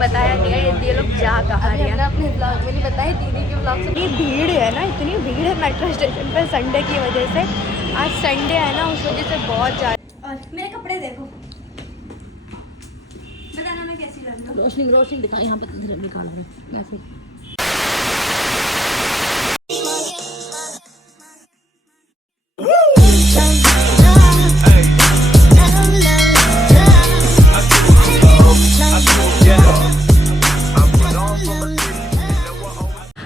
बताया नहीं है ये लोग जा कहाँ रहे हैं। अपने ब्लॉग में नहीं बताया, दीदी के ब्लॉग से। इतनी भीड़ है ना, इतनी भीड़ है मेट्रो स्टेशन पर संडे की वजह से। आज संडे है ना, उस वजह से बहुत ज़्यादा। और मेरे कपड़े देखो, बताना मैं कैसी लग रही हूँ। रोशनी रोशनी दिखा, यहाँ पर निकाल रहे हैं ऐसे।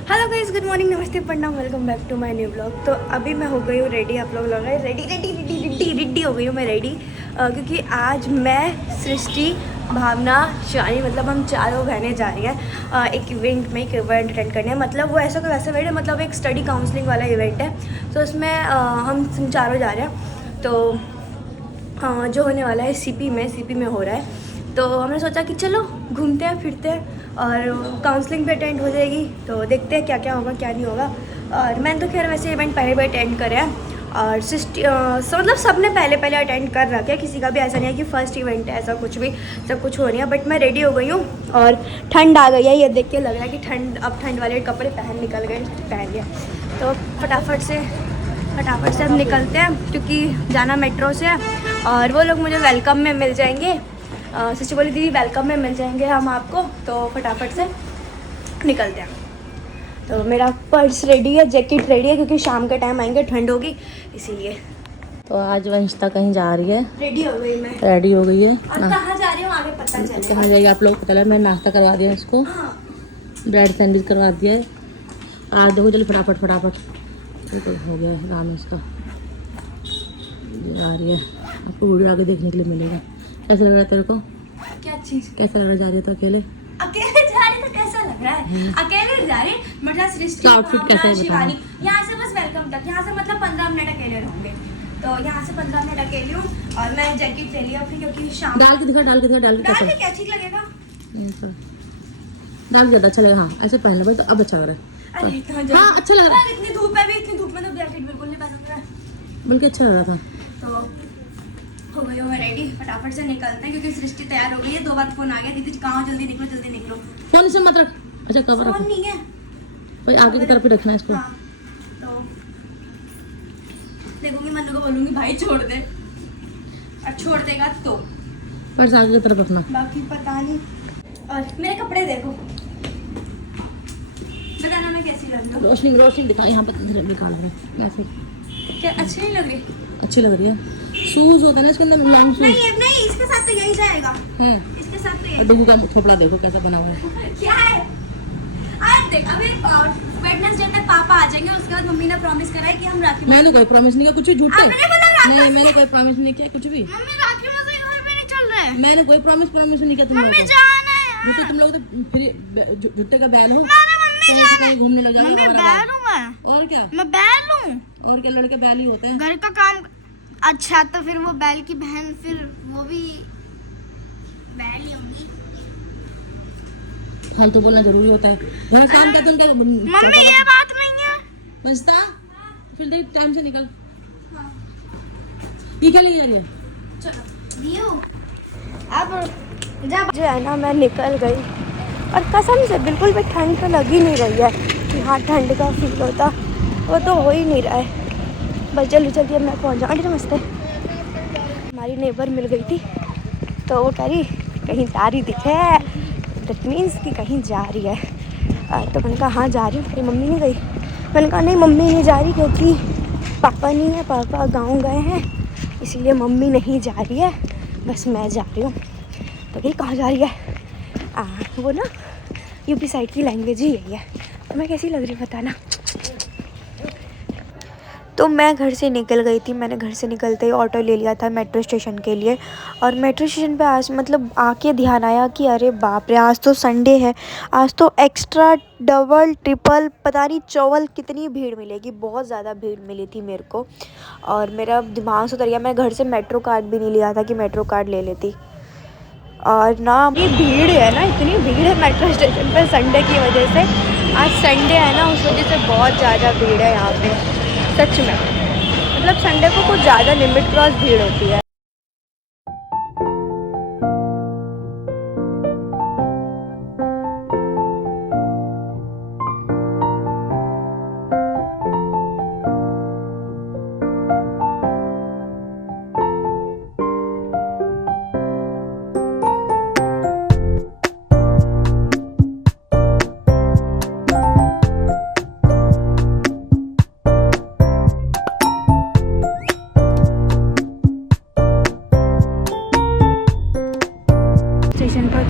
हेलो गाइस, गुड मॉर्निंग, नमस्ते, प्रणाम, welcome back to my new blog. तो अभी मैं हो गई हूँ रेडी। आप लोग लग रहे हैं रेडी हो गई हूँ मैं रेडी, क्योंकि आज मैं, सृष्टि, भावना, शिवानी, मतलब हम चारों बहनें जा रही हैं एक इवेंट में, एक इवेंट अटेंड करने। मतलब वो ऐसा कोई वैसा इवेंट है, मतलब एक स्टडी काउंसलिंग वाला इवेंट है। तो उसमें हम चारों जा रहे हैं। तो जो होने वाला है सीपी में हो रहा है। तो हमने सोचा कि चलो घूमते हैं फिरते हैं और काउंसलिंग भी अटेंड हो जाएगी। तो देखते हैं क्या क्या होगा क्या नहीं होगा। और मैंने तो खैर वैसे इवेंट पहले भी अटेंड करे हैं और मतलब सबने पहले अटेंड कर रखा है। किसी का भी ऐसा नहीं है कि फ़र्स्ट इवेंट है, ऐसा कुछ भी, सब कुछ हो रही है। बट मैं रेडी हो गई हूँ और ठंड आ गई है, ये देख के लग रहा है कि ठंड वाले कपड़े पहन लिया। तो फटाफट से अब निकलते हैं, क्योंकि जाना मेट्रो से है। और वो लोग मुझे वेलकम में मिल जाएंगे। सच्ची बोली दीदी, वेलकम में मिल जाएंगे हम आपको। तो फटाफट से निकलते हैं। तो मेरा पर्स रेडी है, जैकेट रेडी है, क्योंकि शाम के टाइम आएंगे, ठंड होगी इसीलिए। तो आज वंशिता कहीं जा रही है, रेडी हो गई मैं। रेडी हो गई है। और कहाँ जा रही हूँ आगे पता चलेगा। कहाँ जाएगी आप लोग पता लगा। मैंने नाश्ता करवा दिया इसको, हाँ। ब्रेड सैंडविच करवा दिया है। आज देखो चलो फटाफट देखो हो गया है काम इसका। ये आ रही है, आपको वीडियो आगे देखने के लिए मिलेगा। कैसा लग रहा है तेरे को? क्या चीज़? कैसा लग रहा है जा रही है तो अकेले जा रही तो कैसा लग रहा है? अकेले जा रही, मतलब सृष्टि, आउटफिट कैसा है शिवानी। यहाँ से बस वेलकम तक, यहाँ से मतलब 15 मिनट अकेले रहूंगे। तो यहाँ से 15 मिनट अकेली हूँ। और मैं जैकेट ले लिया फिर, क्योंकि शाम डाल के डाल कैसा के क्या ठीक लगेगा? डाल ज़्यादा अच्छा लगेगा। हाँ ऐसे पहन ले, तो अब अच्छा लग रहा है। अरे हाँ अच्छा लग रहा है, इतनी धूप है भी, इतनी धूप में तो जैकेट बिल्कुल नहीं पहन रहा है। बल्कि अच्छा लग रहा था। तो हो गई हूँ मैं रेडी, फटाफट से निकलते हैं, क्योंकि सृष्टि तैयार हो गई है। 2 बार फोन आ गया, दीदी कहाँ, जल्दी निकलो। फोन इसे मत रख, अच्छा कवर रख, फोन नहीं है भाई आगे की तरफ ही रखना है इसको। हाँ। तो देखूंगी, मनु को बोलूंगी भाई छोड़ दे, और छोड़ देगा तो पर्स आगे की तरफ रखना। बाकी पता नहीं। और मेरे कपड़े देखो, बताना मैं कैसी लग रही हूँ। रोशनी दिखा, यहाँ पर निकाल रहे हैं ऐसे। क्या अच्छी नहीं लग रही? अच्छी लग रही है। शूज होता है ना इसके अंदर, लॉन्ग शूज। नहीं, इसके साथ तो यही जाएगा। है इसके साथ तो यही। देखो का थोपड़ा देखो कैसा बना हुआ है। क्या है? आज देख, अभी वेडनेसडे तक पापा आ जाएंगे, उसके बाद मम्मी ने प्रॉमिस करा है कि हम राखी। मैंने कोई प्रॉमिस नहीं किया, कुछ भी झूठे। आपने बोला राखी। नहीं मैंने कोई प्रॉमिस नहीं किया कुछ भी। मम्मी राखी मसाई घर में नहीं चल रहा है। मैंने कोई प्रॉमिस नहीं किया तुम लोगों को। जाना है झूठे तुम लोग तो फिर झूठे का बैल हो। मम्मी कहीं घूमने लग जाओगे। मैं बैल हूँ। मैं और क्या, मैं बैल हूँ। और क्या, लड़के बैल ही होते हैं। घर का काम। अच्छा तो फिर वो बैल की बहन, फिर वो भी बैल ही होंगी। हाँ तो बोलना जरूरी होता है, घर काम करते उनका। मम्मी ये बात नहीं है। बचता फिर देख टाइम से निकल। ये क्या ले जा रही है? चलो अब जब जो है ना, मैं निकल गई और कसम से बिल्कुल भी ठंड तो लग ही नहीं रही है कि हाँ ठंड का फील होता, वो तो हो ही नहीं रहा है। बस जल्दी अब मैं पहुंच जाऊँ। अरे नमस्ते। हमारी नेबर मिल गई थी, तो वो कह रही कहीं जा रही दिखे, दैट मीन्स कि कहीं जा रही है। तो मैंने कहा हाँ जा रही हूँ। मेरी मम्मी नहीं गई? मैंने कहा नहीं मम्मी नहीं जा रही, क्योंकि पापा नहीं है, पापा गाँव गए हैं, इसीलिए मम्मी नहीं जा रही है, बस मैं जा रही हूँ। तो कहीं कहाँ जा रही है? वो ना यूपी साइड की लैंग्वेज ही यही है। तो मैं कैसी लग रही बताना। तो मैं घर से निकल गई थी। मैंने घर से निकलते ही ऑटो ले लिया था मेट्रो स्टेशन के लिए। और मेट्रो स्टेशन पे आज मतलब आके ध्यान आया कि अरे बाप रे, आज तो संडे है, आज तो एक्स्ट्रा डबल ट्रिपल पता नहीं चौवल कितनी भीड़ मिलेगी। बहुत ज़्यादा भीड़ मिली थी मेरे को, और मेरा दिमाग से उतर गया। मैं घर से मेट्रो कार्ड भी नहीं लिया था कि मेट्रो कार्ड ले लेती। और ना ये भीड़ है ना, इतनी भीड़ है मेट्रो स्टेशन पर संडे की वजह से। आज संडे है ना, उस वजह से बहुत ज़्यादा भीड़ है यहाँ पे सच में। मतलब संडे को कुछ ज़्यादा लिमिट क्रॉस भीड़ होती है।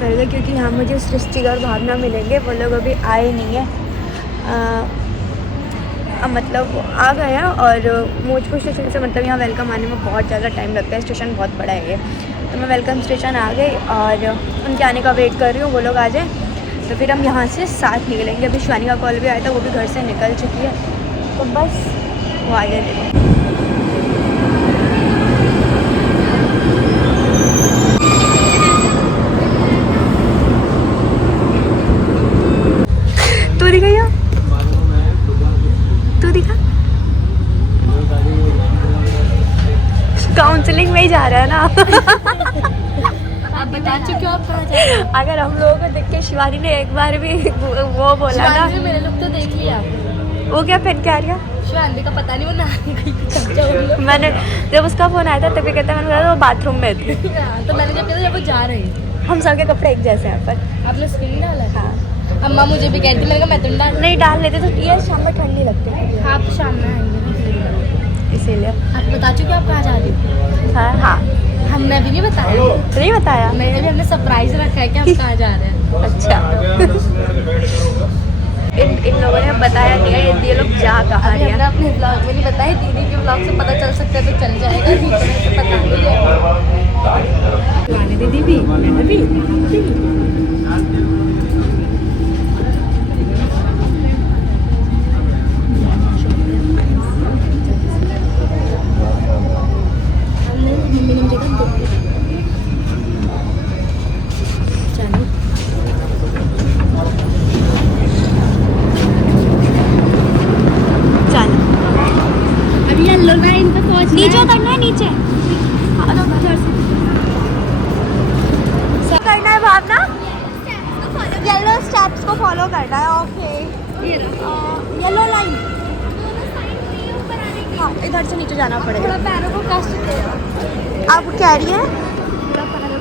कर गए क्योंकि यहाँ मुझे सृष्टि और भावना मिलेंगे, वो लोग अभी आए नहीं है। मतलब आ गए हैं और मोजपुर स्टेशन से मतलब यहाँ वेलकम आने में बहुत ज़्यादा टाइम लगता है, स्टेशन बहुत बड़ा है ये। तो मैं वेलकम स्टेशन आ गई और उनके आने का वेट कर रही हूँ, वो लोग आ जाए तो फिर हम यहाँ से साथ निकलेंगे। अभी शिवानी का कॉल भी आया था, वो भी घर से निकल चुकी है, तो बस वो आ जाए। तू दिखा, तू दिखा, काउंसलिंग में ही जा रहा है ना। आप बता चुके हो आप कहाँ जा रहे हो? अगर हम लोगों को देख के शिवानी ने एक बार भी वो बोला ना, मेरे लोग तो देख लिया। वो क्या पहन के आ रही है? शिवानी का पता नहीं, वो नहाने गई। मैंने जब उसका फोन आया था तभी कहता मैंने बोला वो बाथरूम में थी। तो मैंने जब कहा वो जा रहे हैं। हम सबके कपड़े एक जैसे हैं पर। आपने स्क्रीन डाला है? हाँ। अम्मा मुझे भी कहती, मैंने कहा मैं तो डाल नहीं डाल लेते तो ये शाम में ठंडी लगती है। हाँ, आप शाम में आएंगे इसीलिए। आप बता चुके आप कहाँ जा रही हो? हाँ हमने अभी नहीं बताया। नहीं बताया? मेरे भी हमने सरप्राइज रखा है कि हम कहाँ जा रहे हैं। अच्छा। इन लोगों ने बताया नहीं है ये लोग जा कहाँ रहे हैं। अपने ब्लॉग में नहीं बताया, दीदी के ब्लॉग से पता चल सकता है तो चल जाएगा, दीदी से पता नहीं है। दीदी भी मैंने भी नीचे करना है, नीचे करना है भावना, येलो स्टेप्स को फॉलो करना है। Okay, yellow line. हाँ, इधर से नीचे जाना पड़ेगा। पैरों को कष्ट आप कह रही हैं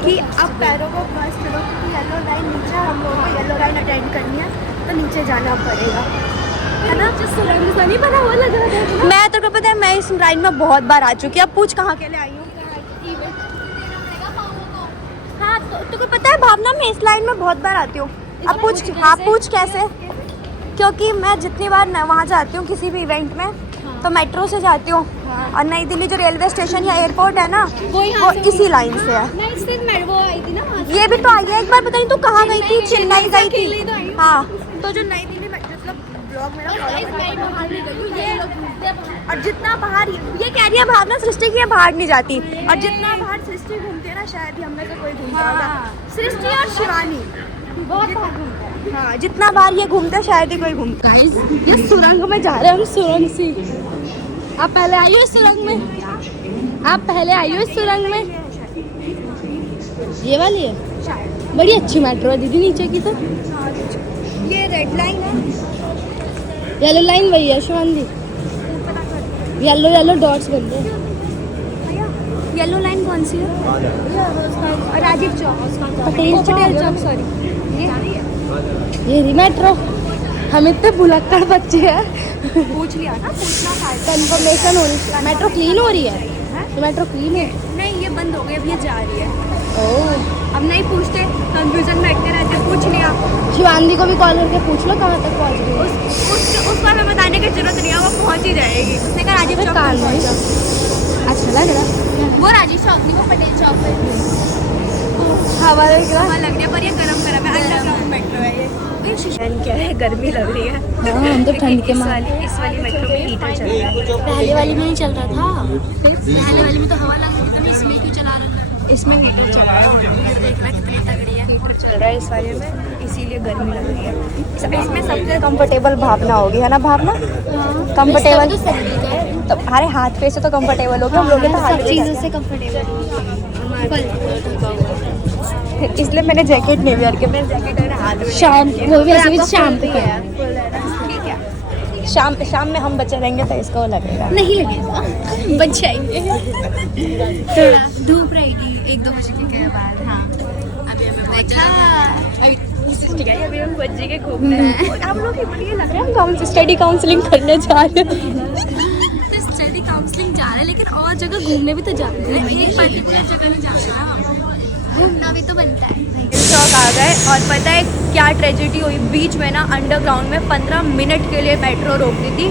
कि आप पैरों को कष्ट करो क्योंकि येलो लाइन नीचे, हम लोगों को येलो लाइन अटेंड करनी है तो नीचे जाना पड़ेगा, है ना? सुरंग नहीं पता वो लग रहा है। मैं तो पता है, मैं इस लाइन में बहुत बार आ चुकी हूँ। अब पूछ कहाँ के लिए आई हूँ? हाँ, तो को पता है भावना, मैं इस लाइन में बहुत बार आती हूँ। अब पूछ, हाँ पूछ कैसे? क्योंकि मैं जितनी बार वहाँ जाती हूँ किसी भी इवेंट में तो मेट्रो से जाती हूँ, और नई दिल्ली जो रेलवे स्टेशन या एयरपोर्ट है ना वो इसी लाइन से है। वो आई थी ना, ये भी तो आई है। एक बार पता नहीं तू कहाँ गई थी? चेन्नई गई थी। हाँ, तो जो नई दिल्ली में मतलब ब्लॉग मेरा और जितना बाहर, ये कह रही है भावना सृष्टि की बाहर नहीं जाती, और जितना बाहर सृष्टि घूमती है ना शायद ही हम में से कोई घूमता होगा। सृष्टि और शिवानी बहुत बार घूमता है। हाँ, जितना बार ये घूमते हैं शायद ही कोई घूमता। गाइस, ये सुरंग में जा रहे हैं हम, सुरंग से। आप पहले आइए इस सुरंग में, आप पहले आइए इस सुरंग में। ये वाली है, बड़ी अच्छी मेट्रो है दीदी नीचे की। तो ये रेड लाइन है, येलो लाइन वही है शिवानी, येलो येलो डॉट्स बन रहे हैं। येलो लाइन कौन सी है? और राजीव चौक, पटेल चौक, सॉरी। ये रही मेट्रो। हम इतने भुलक्कड़ बच्चे हैं। पूछ लिया ना, पूछना फायदा। कंफर्मेशन हो रही, मेट्रो क्लीन हो रही है। तो मेट्रो क्लीन है? नहीं, ये बंद हो गई, अब ये जा रही है। ओह, अब नहीं पूछते, कंफ्यूजन में बैठते रहते। पूछ लिया। शिवानी को भी कॉल करके पूछ लो कहाँ तक पहुँच रही है। उसको हमें बताने की जरूरत नहीं है, वो पहुँच ही जाएगी। उसने कहा राजीव चौक कान में अच्छा लग रहा। वो राजीव चौक नहीं, वो पटेल चौक पे हवा लग रहा। हवा लग रही है, पर ये गरम गरम है, अंडरग्राउंड मेट्रो है ये। क्या है, गर्मी लग रही है। हाँ, हम तो ठंड के मारे। इस वाली मेट्रो में हीटर चल रहा है। पहले वाली में नहीं चल रहा था, पहले वाली में तो हवा लग रही थी, इसमें क्यों चला रहा था? इसमें हीटर चल रहा है, देख रहा कितनी तगड़ी है। हीटर चल रहा है इस वाले में, इसीलिए गर्मी लग रही है। इसमें सबसे कंफर्टेबल भावना होगी, है ना भावना? कंफर्टेबल तो हमारे हाथ पे से तो कंफर्टेबल होगी, हम लोग तो हाथ चीज़ों से कंफर्टेबल। इसलिए मैंने जैकेट नहीं वेयर किया, मैंने जैकेट मेरे हाथ में। शाम वो भी ऐसे भी शाम पे है। ठीक है, शाम में हम बचे रहेंगे तो इसको लगेगा नहीं लगेगा, बच जाएंगे। थोड़ा धूप रहेगी 1-2 बजे के बाद। हाँ, अभी हमें ठीक है, अभी हम बच्चे के घूम रहे हैं। हम लोग ये लग रहा है हम स्टडी काउंसलिंग करने जा रहे हैं। स्टडी काउंसलिंग जा रहे हैं, लेकिन और जगह घूमने भी तो जाते हैं, एक पर्टिकुलर जगह नहीं जा रहे हैं। घूमना भी तो बनता है। ब्लॉक आ गए और पता है क्या ट्रेजेडी हुई बीच में ना, अंडरग्राउंड में 15 मिनट के लिए मेट्रो रोक दी थी।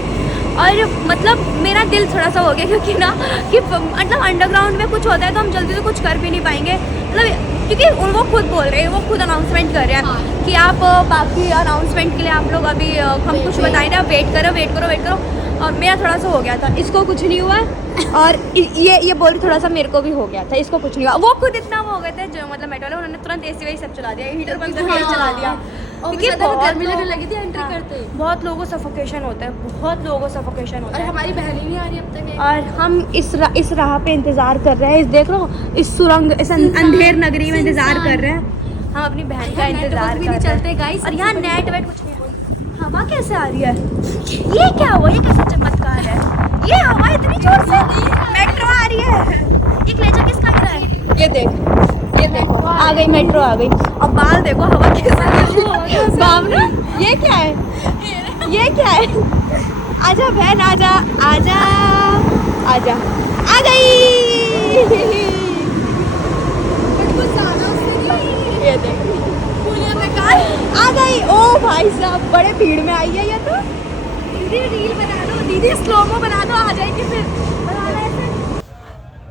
और मतलब मेरा दिल थोड़ा सा हो गया क्योंकि ना कि मतलब अंडरग्राउंड में कुछ होता है तो हम जल्दी से कुछ कर भी नहीं पाएंगे, मतलब क्योंकि वो खुद बोल रहे हैं, वो खुद अनाउंसमेंट कर रहे हैं कि आप बाकी अनाउंसमेंट के लिए आप लोग अभी हम कुछ बताएं ना, वेट करो। और मेरा थोड़ा सा हो गया था, इसको कुछ नहीं हुआ। और ये बोल थोड़ा सा मेरे को भी हो गया था, इसको कुछ नहीं हुआ। वो खुद इतना वो हो गए थे जो मतलब मेट्रो वाले, उन्होंने तुरंत एसी वही सब चला दिया, हीटर बंद करके चला दिया क्योंकि गर्मी लगने लगी थी एंट्री करते। बहुत लोगों को सफोकेशन होता है, बहुत लोगों को सफोकेशन होता और है। हमारी बहन ही नहीं आ रही अब तक। और हम इस राह पे इंतज़ार कर रहे हैं, इस देख लो इस सुरंग, इस अंधेर नगरी में इंतज़ार कर रहे हैं हम अपनी बहन का इंतज़ार कर रहे हैं। गाइस और यहाँ नेट वेट कुछ नहीं। हवा कैसे आ रही है? ये क्या हुआ? ये कैसा चमत्कार है? ये हवा इतनी जोर से, मेट्रो आ रही है। ये क्लेचर किसका गिरा है? ये देखो आ गई मेट्रो आ गई। और बाल देखो हवा कैसे भावना, ये क्या है? ये क्या है? आजा बहन आजा आजा आजा, आ गई। ये देख आ गई। ओ भाई साहब बड़े भीड़ में आई है ये तो। दीदी रील बना दो, दीदी स्लोमो बना दो, आ जाएगी फिर।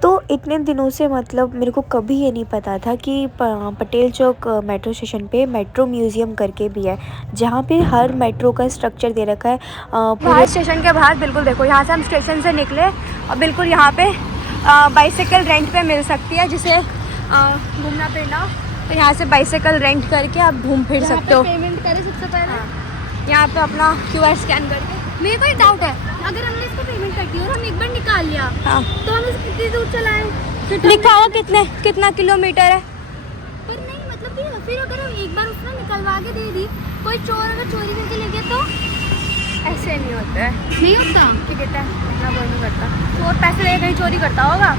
तो इतने दिनों से मतलब मेरे को कभी ये नहीं पता था कि पटेल चौक मेट्रो स्टेशन पे मेट्रो म्यूज़ियम करके भी है, जहाँ पे हर मेट्रो का स्ट्रक्चर दे रखा है पूरे स्टेशन के बाहर। बिल्कुल देखो, यहाँ से हम स्टेशन से निकले और बिल्कुल यहाँ पे बाइसाइकिल रेंट पे मिल सकती है, जिसे घूमना फिरना, तो यहाँ से बाइसाइकिल रेंट करके आप घूम फिर सकते हो। पेमेंट करें सबसे पहले यहाँ पे अपना QR स्कैन करके। मेरे को एक डाउट है, अगर हमने इसको पेमेंट कर दी और हम एक बार निकाल लिया तो हम इसको कितनी दूर चलाएं? लिखा हुआ कितना किलोमीटर है? पर नहीं मतलब कि फिर अगर हम एक बार उसने निकलवा के दे दी, कोई चोर अगर चोरी करके ले गया तो? ऐसे नहीं होता है, नहीं होता। टिकट है इतना कोई नहीं करता। चोर पैसे लेके कहीं चोरी करता होगा,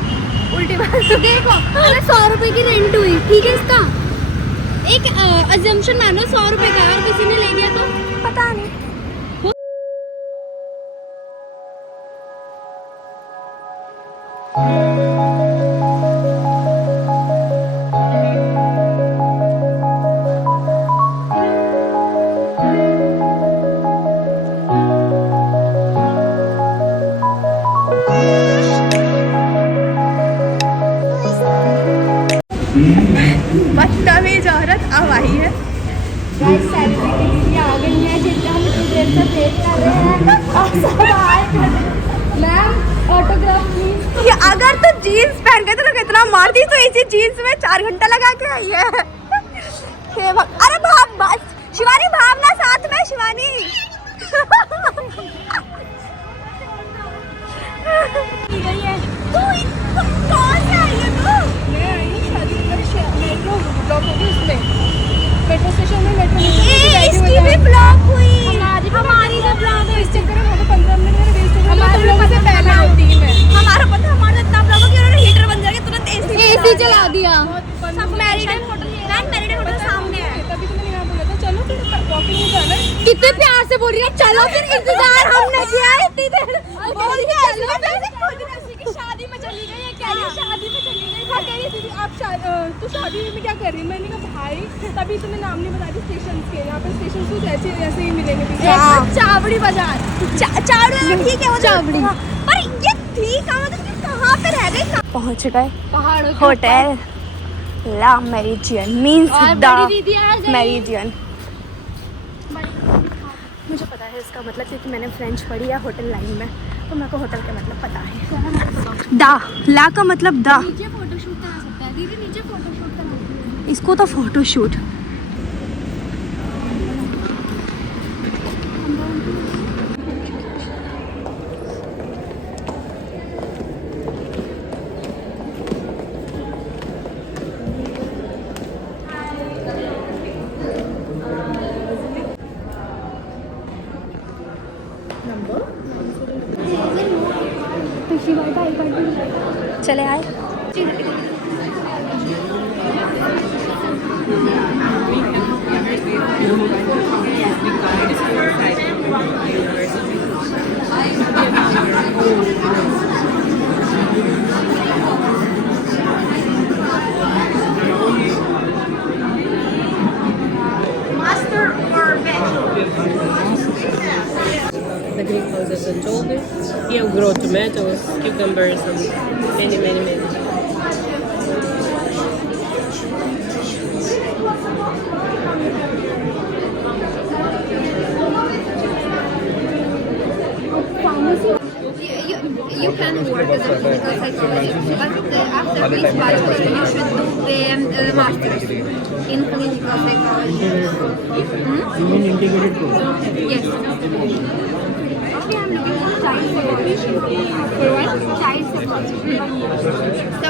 उल्टी बात। देखो अगर 100 रुपए की रेंट हुई, ठीक है, इसका एक अजम्पशन मानो 100 रुपए का, और किसी ने ले गया तो पता नहीं। बदतमीज औरत अब आई है। गाइस सेलिब्रिटी दीदी आ गई है, जितना हम इतनी देर से वेट कर रहे हैं और सब आए। Ma'am autograph please. ये अगर तो जीन्स पहन के तो कितना मारती, तो इसी जीन्स में 4 घंटा लगा के आई है। अरे भाव बस शिवानी, भावना साथ में, शिवानी। गई है कौन से आई है तू? मैं आई हूं शादी मेट्रो ब्लॉक होगी, उसमें मेट्रो स्टेशन में मेट्रो इसकी भी ब्लॉक हुई। हमारी जब ब्लॉक हो, इस चक्कर में वहाँ पे 15 मिनट मेरे वेस्ट हो गए। हमारे लोगों से पहले होती है। मैं हमारा पता, हमारा इतना ब्लॉक हो कि उन्होंने हीटर बंद करके तुरंत एसी चला दिया। सब मैरिड होटल सामने है। तभी तो मैंने यहाँ बोला था चलो फिर वॉकिंग में जाना। कितने प्यार से बोल रही है, चलो फिर, इंतजार हमने किया है इतनी देर। बोल के चलो फिर। शादी में चली गई है, क्या ये शादी में चली गई? हाँ कह रही थी आप तू शादी में क्या कर रही है? मैंने कहा भाई तभी तुम्हें नाम नहीं बता दी स्टेशन के, यहाँ पे स्टेशन कुछ ऐसे ही मिलेंगे पीछे। चावड़ी बाजार, चावड़ी ठीक है, वो चावड़ी। पर ये थी कहाँ, कहाँ पे रह गई? पहुँच गए पहाड़ों hotel le Meridien, means the Meridien. मुझे पता है इसका मतलब, क्योंकि मैंने फ्रेंच पढ़ी है होटल लाइन में, तो मेरे को होटल का मतलब पता है। दा ला का मतलब दा। नीचे फोटोशूट करा सकता है दीदी, नीचे फोटोशूट करा। इसको तो फोटोशूट। चले आए। pulses and shoulders. You have grow tomatoes, cucumbers, and many. You can work as a clinical psychologist, but after this bachelor you should do the master's in clinical psychology. You mean integrated program? Yes. Okay, I'm looking for child psychology. For what? Child psychology. So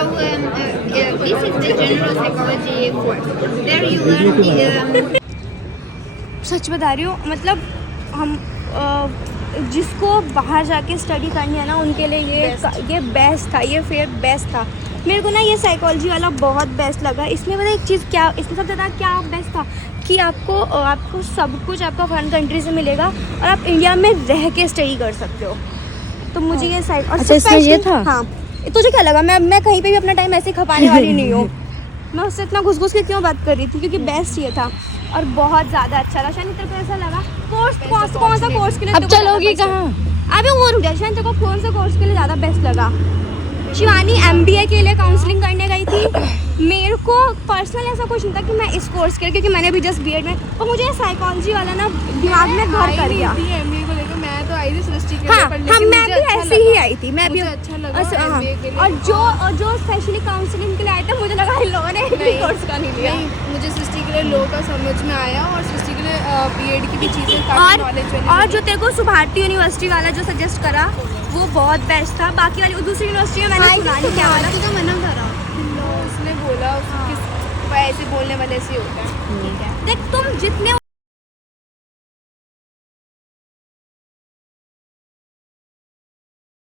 this is the general psychology course. There you learn. सच बता रही हूँ, मतलब हम जिसको बाहर जाके study करनी है ना उनके लिए ये बेस्ट था, ये फेयर बेस्ट था। मेरे को ना ये साइकोलॉजी वाला बहुत बेस्ट लगा। इसमें मतलब एक चीज़ क्या, इसमें सबसे ज़्यादा क्या बेस्ट था कि आपको सब कुछ आपका फॉरेन कंट्री से मिलेगा और आप इंडिया में रह के स्टडी कर सकते हो। तो मुझे ये अच्छा, इसमें ये था? हाँ, तुझे क्या लगा मैं कहीं पे भी अपना टाइम ऐसे खपाने वाली नहीं हूँ। मैं उससे इतना घुस के क्यों बात कर रही थी, क्योंकि बेस्ट ये था और बहुत ज़्यादा अच्छा था। शायद तेरे को ऐसा लगा कौन सा कोर्स के लिए अब चलोगी कहाँ? अबे वो रुक जा, शायद तेरे को कौन सा कोर्स के लिए ज़्यादा बेस्ट लगा? शिवानी MBA के लिए काउंसलिंग करने गई थी। मेरे को पर्सनल ऐसा कुछ नहीं था कि मैं इस कोर्स के लिए, क्योंकि मैंने भी जस्ट B.Ed में, और मुझे साइकोलॉजी वाला ना दिमाग में घर कर गया। MBA को लेकर मैं तो आई थी सृष्टि के हाँ लिए, पर हाँ, लेकिन मैं मुझे भी अच्छा ऐसे लगा। ही आई थी, मैं भी मुझे अच्छा लगा हाँ। MBA के लिए। और जो स्पेशली काउंसलिंग के लिए आए थे, मुझे लगा इन लोगों ने कोर्स का नहीं लिया। नहीं, मुझे सृष्टि के लिए लो का समझ में आया और सृष्टि के लिए B.Ed की भी चीज़ें काफ़ी नॉलेज और जो तेरे को सुभारती यूनिवर्सिटी वाला जो सजेस्ट करा वो बहुत बेस्ट था। बाकी वाली दूसरी यूनिवर्सिटी में मैंने सुना नहीं क्या वाला। मना करा। उसने बोला ऐसे बोलने वाले से होता है। देख तुम जितने